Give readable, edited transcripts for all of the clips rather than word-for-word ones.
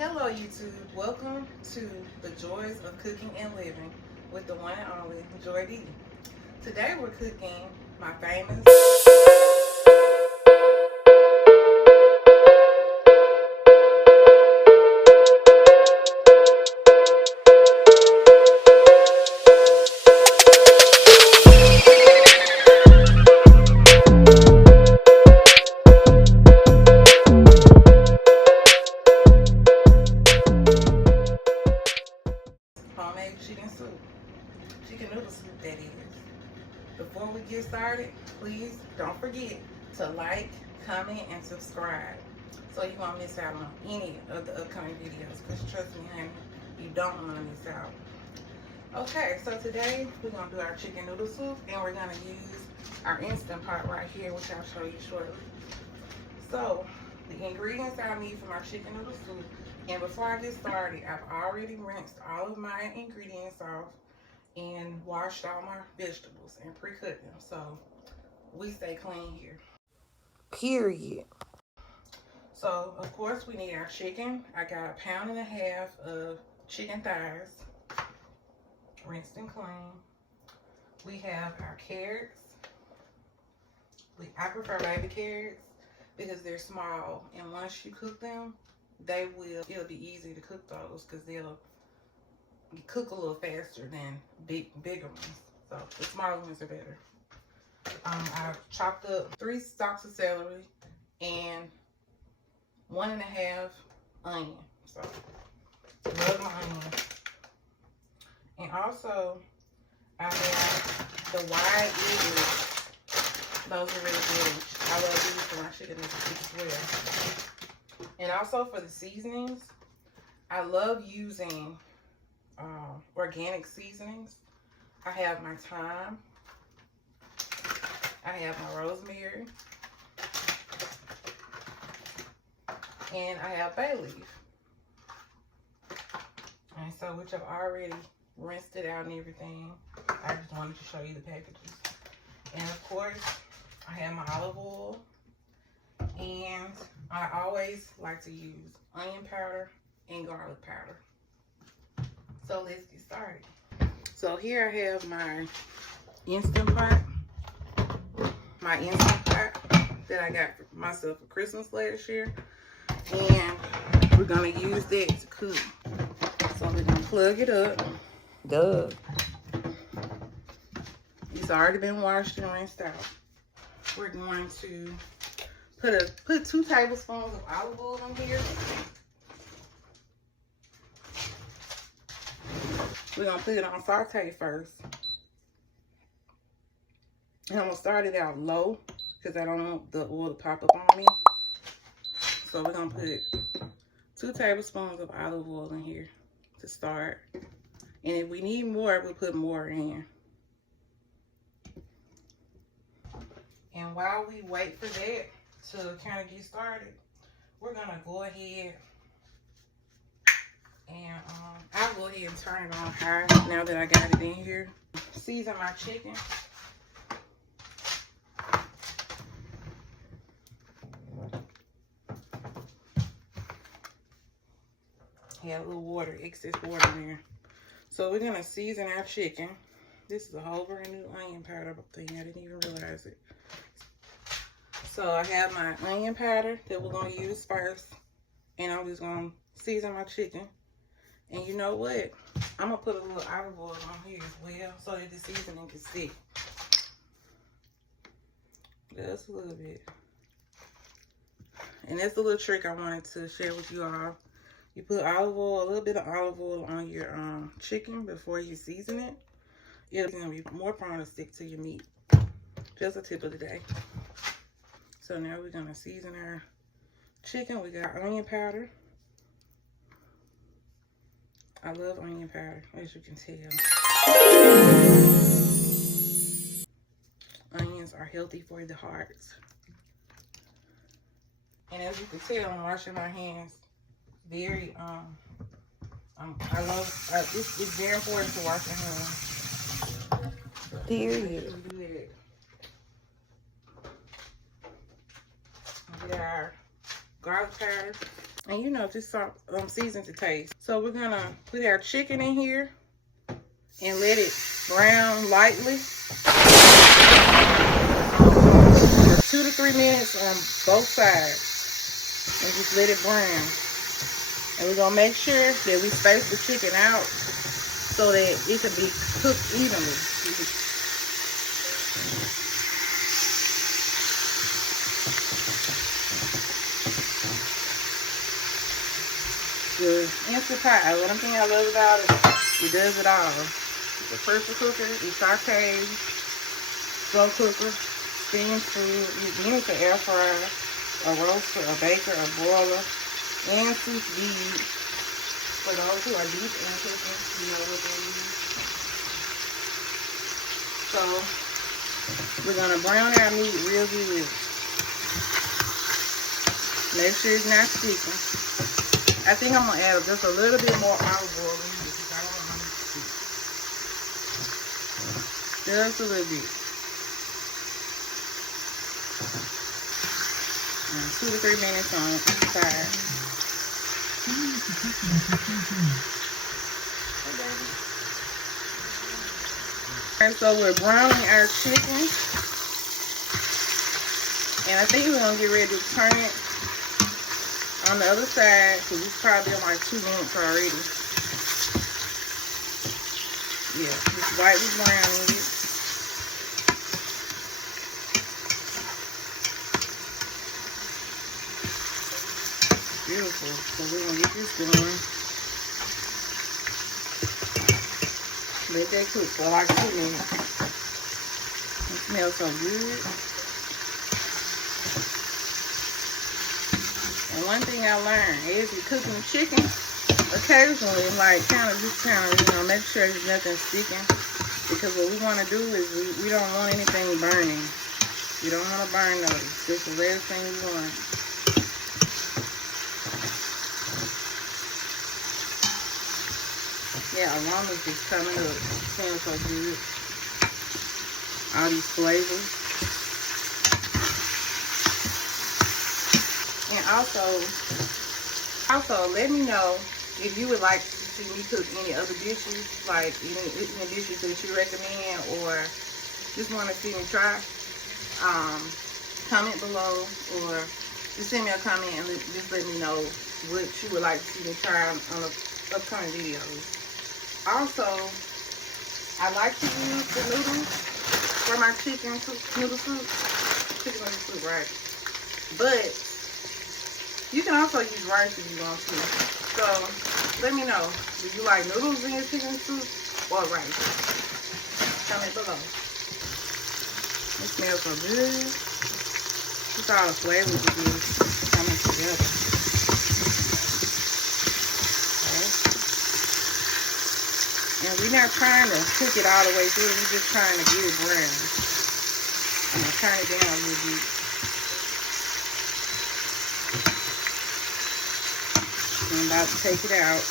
Hello YouTube, welcome to the joys of cooking and living with the one and only Joy D. Today we're cooking my famous homemade chicken noodle soup that is. Before we get started, please don't forget to like, comment, and subscribe so you won't miss out on any of the upcoming videos, because trust me honey, you don't want to miss out. Okay, so today we're going to do our chicken noodle soup, and we're going to use our instant pot right here, which I'll show you shortly. So the ingredients I need for my chicken noodle soup, and before I get started, I've already rinsed all of my ingredients off and washed all my vegetables and pre-cut them, so we stay clean here. Period. So of course we need our chicken. I got 1.5 pounds of chicken thighs, rinsed and clean. We have our carrots. I prefer baby carrots because they're small, and once you cook them, it'll be easy to cook those because they'll cook a little faster than bigger ones. So the smaller ones are better. I've chopped up 3 stalks of celery and 1.5 onion. So love my onion. And also I have the wide ears. Those are really good. I love these for my chicken as well. And also for the seasonings, I love using organic seasonings. I have my thyme. I have my rosemary. And I have bay leaf. And so, which I've already rinsed it out and everything. I just wanted to show you the packages. And of course, I have my olive oil. And I always like to use onion powder and garlic powder. So let's get started. So here I have my instant pot. My instant pot that I got for myself for Christmas last year. And we're gonna use that to cook. So we're gonna plug it up. Duh. It's already been washed and rinsed out. We're going to put 2 tablespoons of olive oil in here. We're going to put it on saute first. And I'm going to start it out low because I don't want the oil to pop up on me. So we're going to put 2 tablespoons of olive oil in here to start. And if we need more, we'll put more in. And while we wait for that to kind of get started, we're going to go ahead and I'll go ahead and turn it on high now that I got it in here. Season my chicken. Had a little water, excess water in there. So we're going to season our chicken. This is a whole brand new onion powder thing. I didn't even realize it. So I have my onion powder that we're going to use first. And I'm just going to season my chicken. And you know what? I'm going to put a little olive oil on here as well so that the seasoning can stick. Just a little bit. And that's a little trick I wanted to share with you all. You put olive oil, a little bit of olive oil on your chicken before you season it. It's going to be more prone to stick to your meat. Just a tip of the day. So now we're going to season our chicken. We got onion powder. I love onion powder, as you can tell. Onions are healthy for the heart. And as you can tell, I'm washing my hands very, it's very important to wash your hands. Period. We get our garlic powder. And you know, just salt, season to taste. So we're gonna put our chicken in here and let it brown lightly for 2 to 3 minutes on both sides, and just let it brown. And we're gonna make sure that we space the chicken out so that it can be cooked evenly. The Instant Pot, one thing I love about it, it does it all. The pressure cooker, it sautés, slow cooker, steam food, then it's an air fryer, a roaster, a baker, a broiler, and sous vide. For those who are deep in cooking, you know what they use. So we're gonna brown our meat real good. Make sure it's not sticking. I think I'm gonna add just a little bit more olive oil in here because I don't want it to stick. Just a little bit. And 2 to 3 minutes on each side. Alright, so we're browning our chicken. And I think we're gonna get ready to turn it on the other side because it's probably been like 2 minutes already. Yeah, just lightly browning it. Beautiful. So we're gonna get this going. Let that cook for like 2 minutes. It smells so good. And one thing I learned is you're cooking the chicken, occasionally, like you know, make sure there's nothing sticking. Because what we want to do is we don't want anything burning. You don't want to burn those. This is the last thing we want. Yeah, aroma's just coming up. It smells so good. All these flavors. And also let me know if you would like to see me cook any other dishes, like any dishes that you recommend or just want to see me try. Comment below or just send me a comment and just let me know what you would like to see me try on the upcoming videos. Also, I like to use the noodles for my chicken noodle soup, right? But you can also use rice if you want to. So let me know, do you like noodles in your chicken soup or rice? Comment below. It smells so good. It's all the flavors coming together. And we're not trying to cook it all the way through. We're just trying to get it brown. I'm going to turn it down a little bit. I'm about to take it out.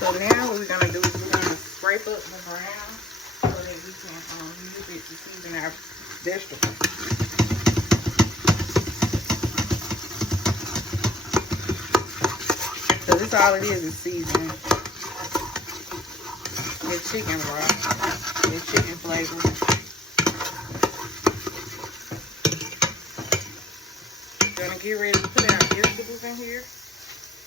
So now what we're going to do is we're going to scrape up the brown so that we can use it to season our vegetables. So this all it is seasoning. The chicken broth, the chicken flavor. We're gonna get ready to put our vegetables in here.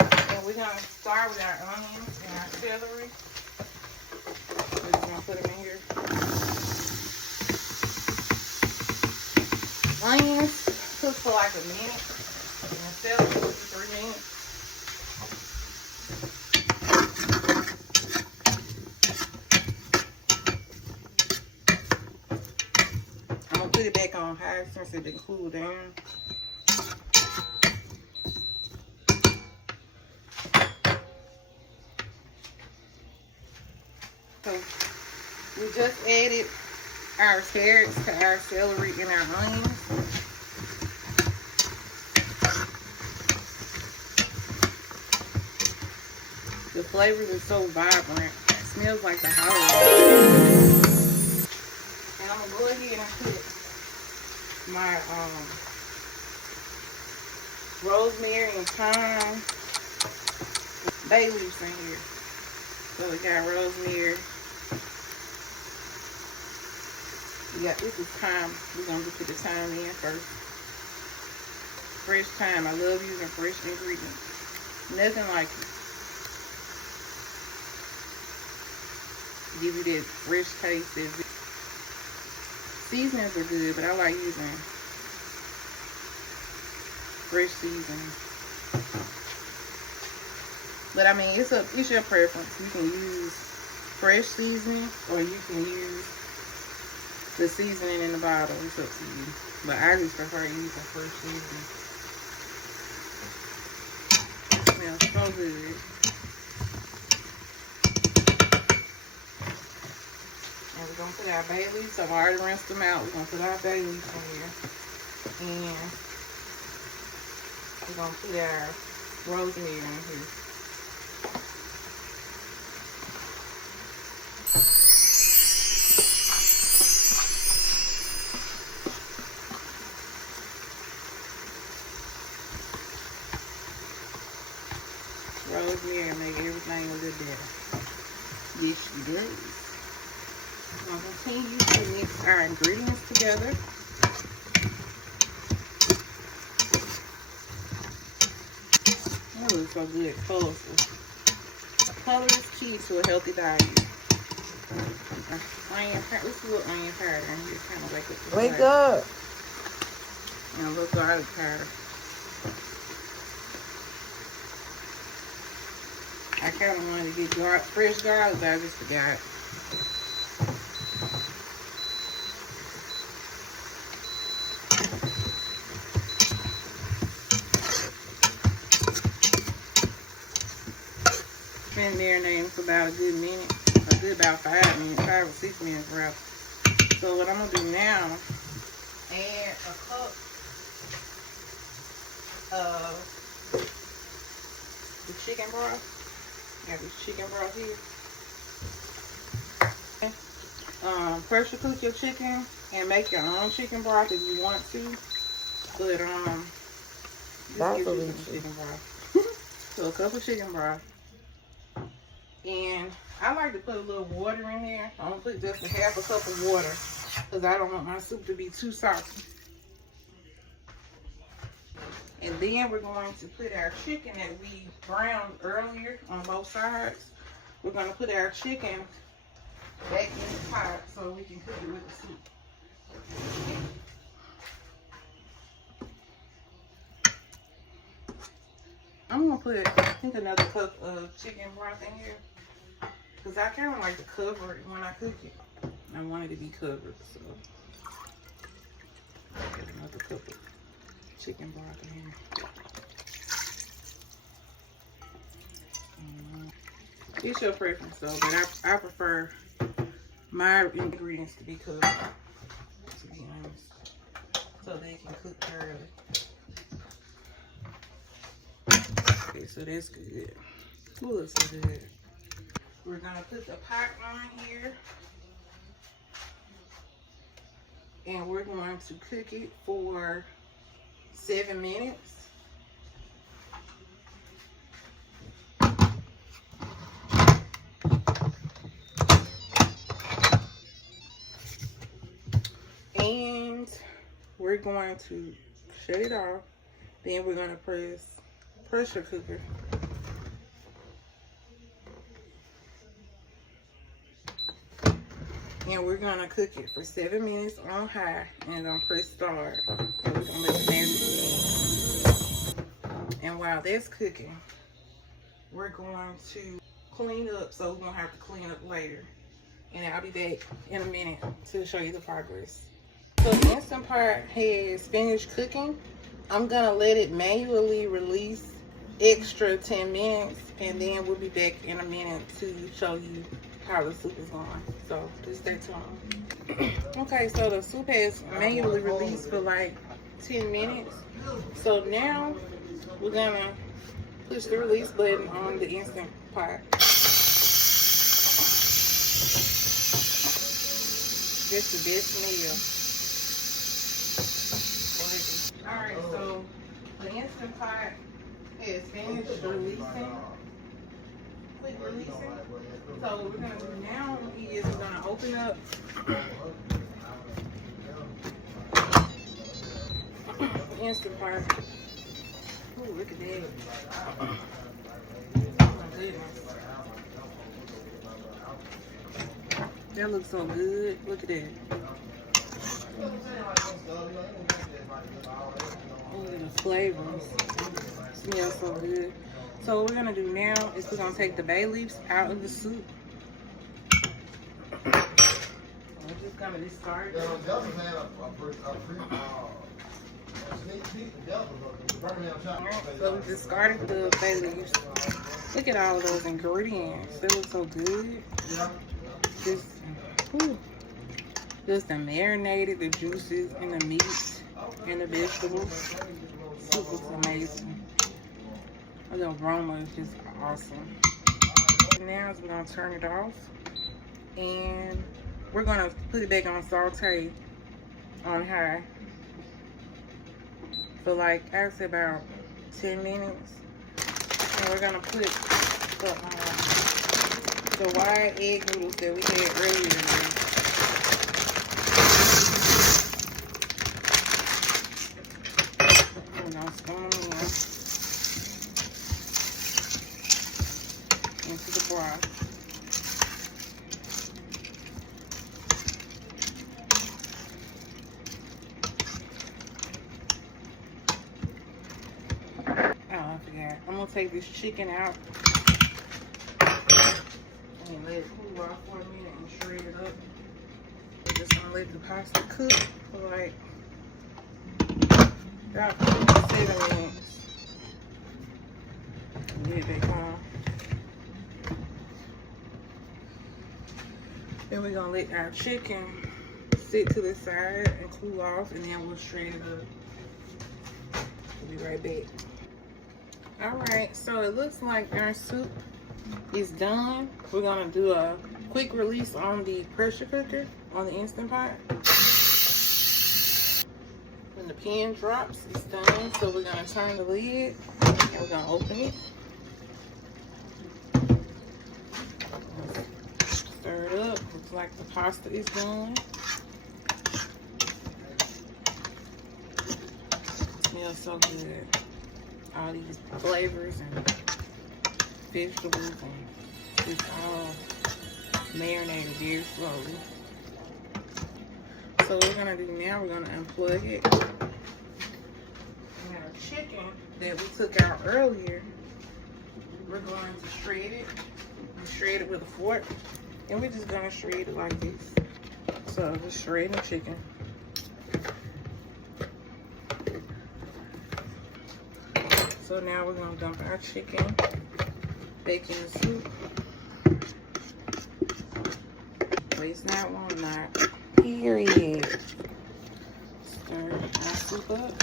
And we're gonna start with our onions and our celery. We're just gonna put them in here. Onions cook for like a minute, and celery cook for 3 minutes. Put it back on high since it didn't cool down. So we just added our carrots to our celery and our onions. The flavors are so vibrant. It smells like the holidays. And I'm gonna go ahead and put my rosemary and thyme bay leaves in here. So we got rosemary. This is thyme. We're gonna put the thyme in first. Fresh thyme. I love using fresh ingredients. Nothing like it. Give you that fresh taste. Seasonings are good, but I like using fresh seasoning. But I mean, it's your preference. You can use fresh seasoning, or you can use the seasoning in the bottle. It's up to you. But I just prefer using fresh seasoning. It smells so good. And we're gonna put our bay leaves. I've already rinsed them out. We're gonna put our bay leaves in here. And we're gonna put our rosemary in here. Rosemary make everything a little better. Yes, she does. I'm going to continue to mix our ingredients together. That looks so good, colorful. Color is key to a healthy diet. Onion powder. Let's do onion powder in here. Kind of wake up the Wake up. And a little garlic powder. I kind of wanted to get fresh garlic, but I just forgot. Been marinating for about a good minute. About 5 minutes, 5 or 6 minutes rather. So what I'm gonna do now, add a cup of the chicken broth. Got this chicken broth here. Pressure cook your chicken and make your own chicken broth if you want to. But just give you some chicken broth. So a cup of chicken broth. And I like to put a little water in there. I'm gonna put just a half a cup of water because I don't want my soup to be too salty. And then we're going to put our chicken that we browned earlier on both sides. We're going to put our chicken back in the pot so we can cook it with the soup. I'm going to put, I think, another cup of chicken broth in here. Because I kind of like to cover it when I cook it. I want it to be covered, so I'll put another cup of chicken broth in here. It's your preference though, but I prefer my ingredients to be cooked, to be honest, so they can cook thoroughly. Okay, so that's good. Ooh, it's so good. We're gonna put the pot on here, and we're going to cook it for 7 minutes. And we're going to shut it off. Then we're going to press pressure cooker. And we're going to cook it for 7 minutes on high. And I'm press start. So we're going to let it marinate. And while that's cooking, we're going to clean up. So we're going to have to clean up later. And I'll be back in a minute to show you the progress. So the Instant Pot has finished cooking. I'm going to let it manually release extra 10 minutes. And then we'll be back in a minute to show you how the soup is going. So just stay tuned. Okay, so the soup has manually released for like 10 minutes. So now we're gonna push the release button on the Instant Pot. It's the best meal. Alright, so the Instant Pot is finished releasing. Quick releasing. So what we're gonna do now is we're gonna open up the Instant Pot. Ooh, look at that. Oh my goodness. That looks so good. Look at that. Oh, the flavors. Smells so good. So what we're gonna do now is we're gonna take the bay leaves out of the soup. We're just gonna discard it. So we discarded the bay leaves. Look at all of those ingredients. They look so good. Just the marinated, the juices, and the meat, and the vegetables. Soup looks amazing. The aroma is just awesome. Now we're gonna turn it off, and we're gonna put it back on saute on high for like I say about 10 minutes. And we're gonna put the wide egg noodles that we had earlier in there. We're gonna spoon them into the broth. Oh, I forgot. I'm gonna take this chicken out and let it cool off for a minute and shred it up. We're just gonna let the pasta cook for like about 7 minutes. Get it back on. Then we're gonna let our chicken sit to the side and cool off, and then we'll shred it up. We'll be right back. Alright, so it looks like our soup is done. We're gonna do a quick release on the pressure cooker, on the Instant Pot. When the pan drops, it's done. So we're gonna turn the lid and we're gonna open it. Stir it up. Looks like the pasta is done. Smells so good. All these flavors and vegetables, and it's all marinated very slowly. So what we're gonna do now, we're gonna unplug it. And our chicken that we took out earlier, we're going to shred it. We shred it with a fork, and we're just gonna shred it like this. So just shredding the chicken. So now we're gonna dump our chicken back in the soup. Waste not, want not. Period. Stir our soup up.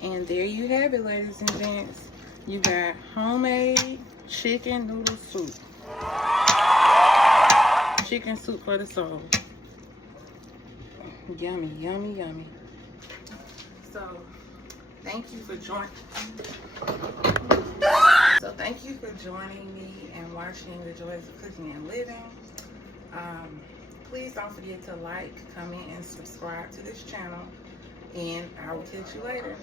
And there you have it, ladies and gents. You got homemade chicken noodle soup. Chicken soup for the soul. Yummy, yummy, yummy. So thank you for joining me and watching The Joys of Cooking and Living. Please don't forget to like, comment, and subscribe to this channel, and I will catch you later.